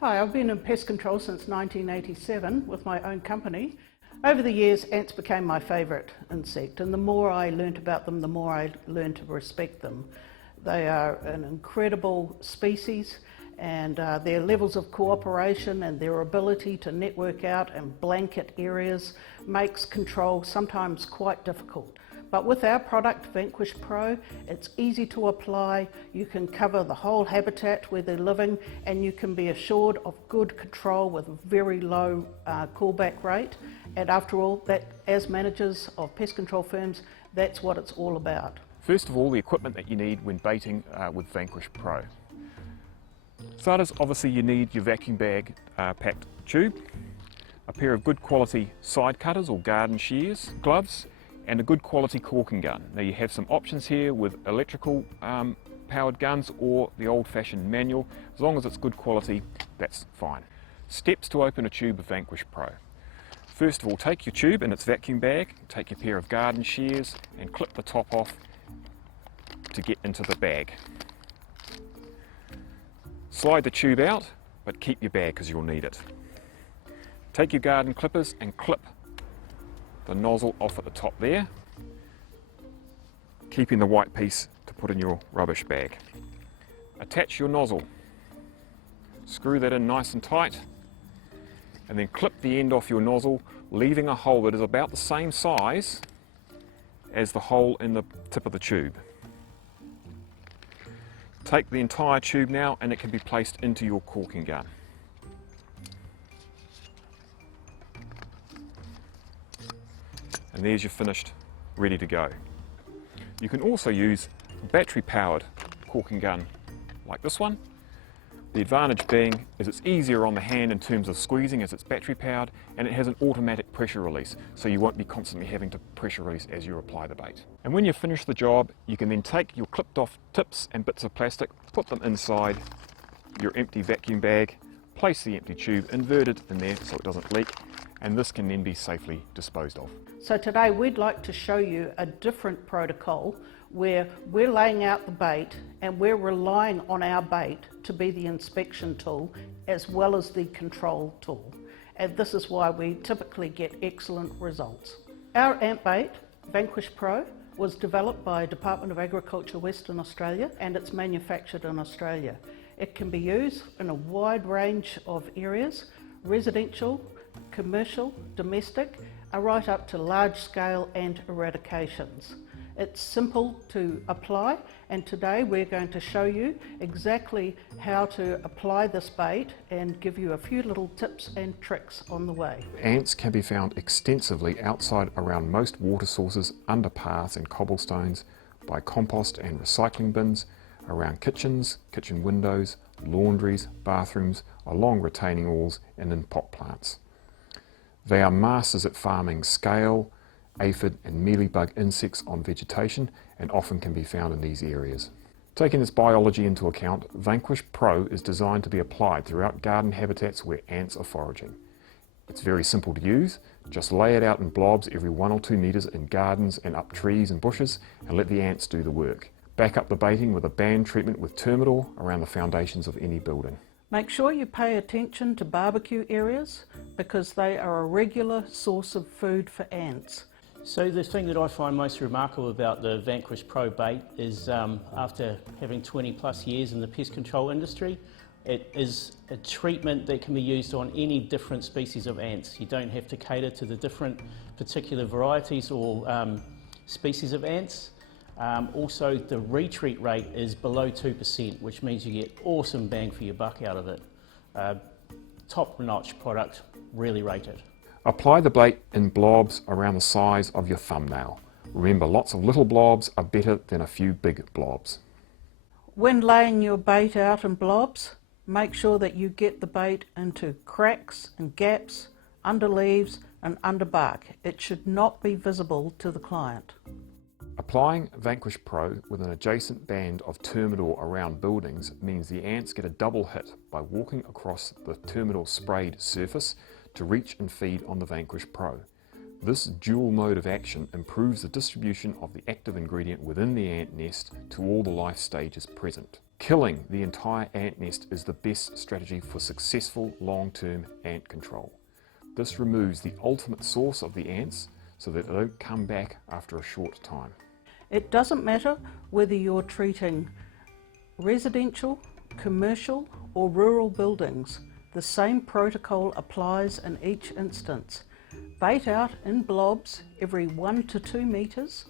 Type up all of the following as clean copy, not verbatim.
Hi, I've been in pest control since 1987 with my own company. Over the years, ants became my favourite insect, and the more I learnt about them, the more I learned to respect them. They are an incredible species, and their levels of cooperation and their ability to network out and blanket areas makes control sometimes quite difficult. But with our product, Vanquish Pro, it's easy to apply. You can cover the whole habitat where they're living, and you can be assured of good control with a very low callback rate. And after all, that, as managers of pest control firms, that's what it's all about. First of all, the equipment that you need when baiting with Vanquish Pro. Starters, obviously you need your vacuum bag packed tube, a pair of good quality side cutters or garden shears, gloves, and a good quality corking gun. Now you have some options here with electrical powered guns or the old-fashioned manual. As long as it's good quality, that's fine. Steps to open a tube of Vanquish Pro. First of all, take your tube in its vacuum bag, take your pair of garden shears and clip the top off to get into the bag. Slide the tube out, but keep your bag because you'll need it. Take your garden clippers and clip the nozzle off at the top there, keeping the white piece to put in your rubbish bag. Attach your nozzle, screw that in nice and tight, and then clip the end off your nozzle, leaving a hole that is about the same size as the hole in the tip of the tube. Take the entire tube now and it can be placed into your corking gun. And there's your finished, ready to go. You can also use a battery powered corking gun like this one. The advantage being is it's easier on the hand in terms of squeezing as it's battery powered, and it has an automatic pressure release, so you won't be constantly having to pressure release as you apply the bait. And when you've finished the job, you can then take your clipped off tips and bits of plastic, put them inside your empty vacuum bag, place the empty tube inverted in there so it doesn't leak, and this can then be safely disposed of. So today we'd like to show you a different protocol where we're laying out the bait and we're relying on our bait to be the inspection tool as well as the control tool. And this is why we typically get excellent results. Our ant bait, Vanquish Pro, was developed by Department of Agriculture Western Australia, and it's manufactured in Australia. It can be used in a wide range of areas, residential, commercial, domestic, right up to large scale ant eradications. It's simple to apply, and today we're going to show you exactly how to apply this bait and give you a few little tips and tricks on the way. Ants can be found extensively outside around most water sources, under paths and cobblestones, by compost and recycling bins, around kitchens, kitchen windows, laundries, bathrooms, along retaining walls and in pot plants. They are masters at farming scale, aphid and mealybug insects on vegetation, and often can be found in these areas. Taking this biology into account, Vanquish Pro is designed to be applied throughout garden habitats where ants are foraging. It's very simple to use. Just lay it out in blobs every 1 or 2 metres in gardens and up trees and bushes, and let the ants do the work. Back up the baiting with a band treatment with Termidor around the foundations of any building. Make sure you pay attention to barbecue areas because they are a regular source of food for ants. So the thing that I find most remarkable about the Vanquish Pro bait is after having 20 plus years in the pest control industry, it is a treatment that can be used on any different species of ants. You don't have to cater to the different particular varieties or species of ants. Also, the retreat rate is below 2%, which means you get awesome bang for your buck out of it. Top-notch product, really rate it. Apply the bait in blobs around the size of your thumbnail. Remember, lots of little blobs are better than a few big blobs. When laying your bait out in blobs, make sure that you get the bait into cracks and gaps, under leaves and under bark. It should not be visible to the client. Applying Vanquish Pro with an adjacent band of Termidor around buildings means the ants get a double hit by walking across the Termidor sprayed surface to reach and feed on the Vanquish Pro. This dual mode of action improves the distribution of the active ingredient within the ant nest to all the life stages present. Killing the entire ant nest is the best strategy for successful long-term ant control. This removes the ultimate source of the ants so that they don't come back after a short time. It doesn't matter whether you're treating residential, commercial or rural buildings. The same protocol applies in each instance. Bait out in blobs every 1 to 2 metres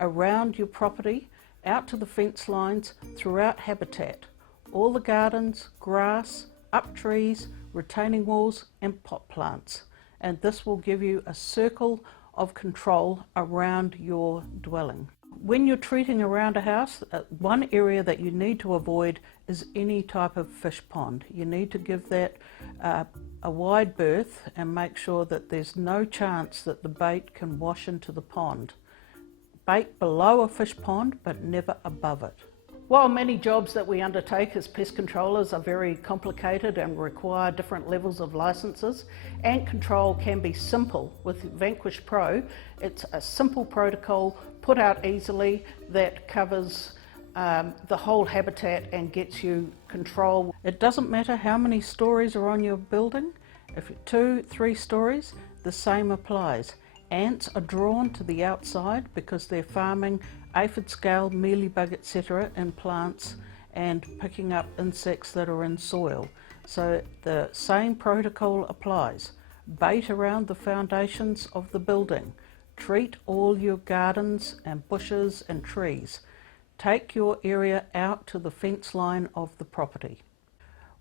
around your property, out to the fence lines, throughout habitat, all the gardens, grass, up trees, retaining walls and pot plants. And this will give you a circle of control around your dwelling. When you're treating around a house, one area that you need to avoid is any type of fish pond. You need to give that a wide berth and make sure that there's no chance that the bait can wash into the pond. Bait below a fish pond, but never above it. While many jobs that we undertake as pest controllers are very complicated and require different levels of licenses, ant control can be simple. With Vanquish Pro, it's a simple protocol put out easily that covers the whole habitat and gets you control. It doesn't matter how many stories are on your building. If you're 2, 3 stories, the same applies. Ants are drawn to the outside because they're farming aphid scale, mealybug, etc. in plants and picking up insects that are in soil. So the same protocol applies. Bait around the foundations of the building. Treat all your gardens and bushes and trees. Take your area out to the fence line of the property.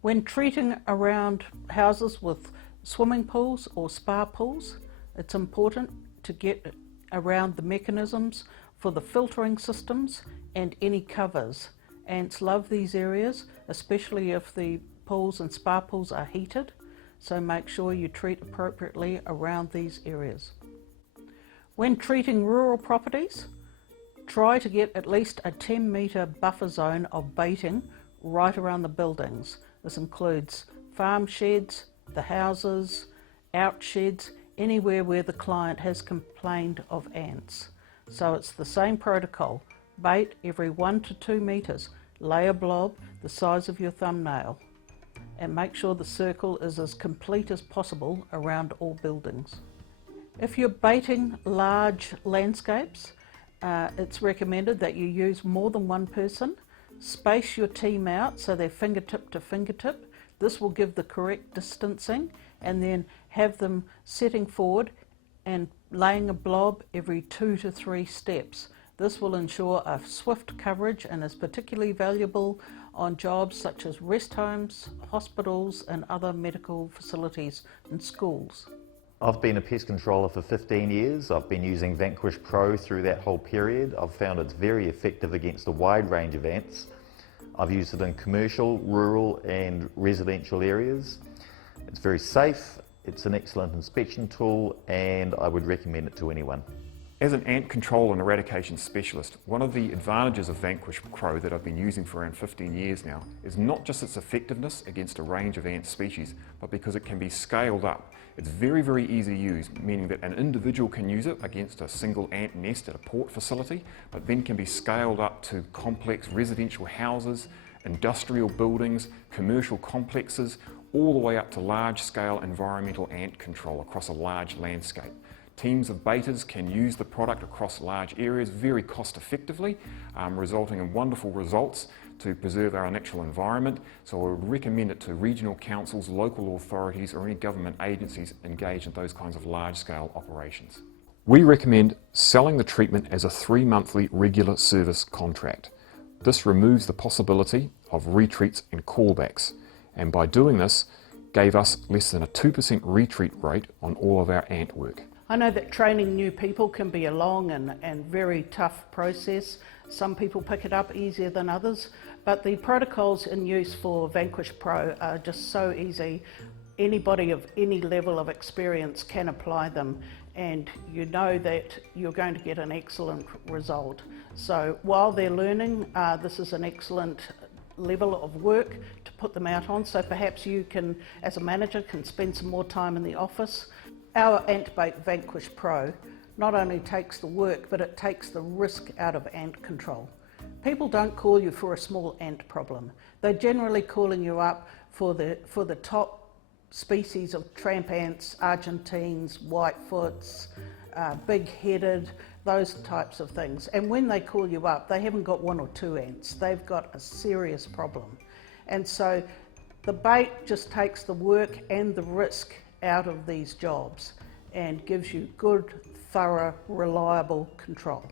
When treating around houses with swimming pools or spa pools, it's important to get around the mechanisms for the filtering systems and any covers. Ants love these areas, especially if the pools and spa pools are heated, so make sure you treat appropriately around these areas. When treating rural properties, try to get at least a 10-metre buffer zone of baiting right around the buildings. This includes farm sheds, the houses, out sheds, anywhere where the client has complained of ants. So it's the same protocol. Bait every 1 to 2 metres. Lay a blob the size of your thumbnail and make sure the circle is as complete as possible around all buildings. If you're baiting large landscapes, it's recommended that you use more than one person. Space your team out so they're fingertip to fingertip. This will give the correct distancing, and then have them setting forward and laying a blob every 2 to 3 steps. This will ensure a swift coverage and is particularly valuable on jobs such as rest homes, hospitals and other medical facilities and schools. I've been a pest controller for 15 years. I've been using Vanquish Pro through that whole period. I've found it's very effective against a wide range of ants. I've used it in commercial, rural and residential areas. It's very safe, it's an excellent inspection tool, and I would recommend it to anyone. As an ant control and eradication specialist, one of the advantages of Vanquish Pro that I've been using for around 15 years now is not just its effectiveness against a range of ant species, but because it can be scaled up. It's very, very easy to use, meaning that an individual can use it against a single ant nest at a port facility, but then can be scaled up to complex residential houses, industrial buildings, commercial complexes, all the way up to large-scale environmental ant control across a large landscape. Teams of baiters can use the product across large areas very cost effectively, resulting in wonderful results to preserve our natural environment. So I would recommend it to regional councils, local authorities or any government agencies engaged in those kinds of large-scale operations. We recommend selling the treatment as a 3-monthly regular service contract. This removes the possibility of retreats and callbacks, and by doing this gave us less than a 2% retreat rate on all of our ant work. I know that training new people can be a long and very tough process. Some people pick it up easier than others, but the protocols in use for Vanquish Pro are just so easy. Anybody of any level of experience can apply them, and you know that you're going to get an excellent result. So while they're learning, this is an excellent level of work to put them out on. So perhaps you can, as a manager, can spend some more time in the office Our ant bait Vanquish Pro not only takes the work, but it takes the risk out of ant control. People don't call you for a small ant problem. They're generally calling you up for the top species of tramp ants, Argentines, whitefoots, big-headed, those types of things. And when they call you up, they haven't got one or two ants. They've got a serious problem. And so the bait just takes the work and the risk out of these jobs and gives you good, thorough, reliable control.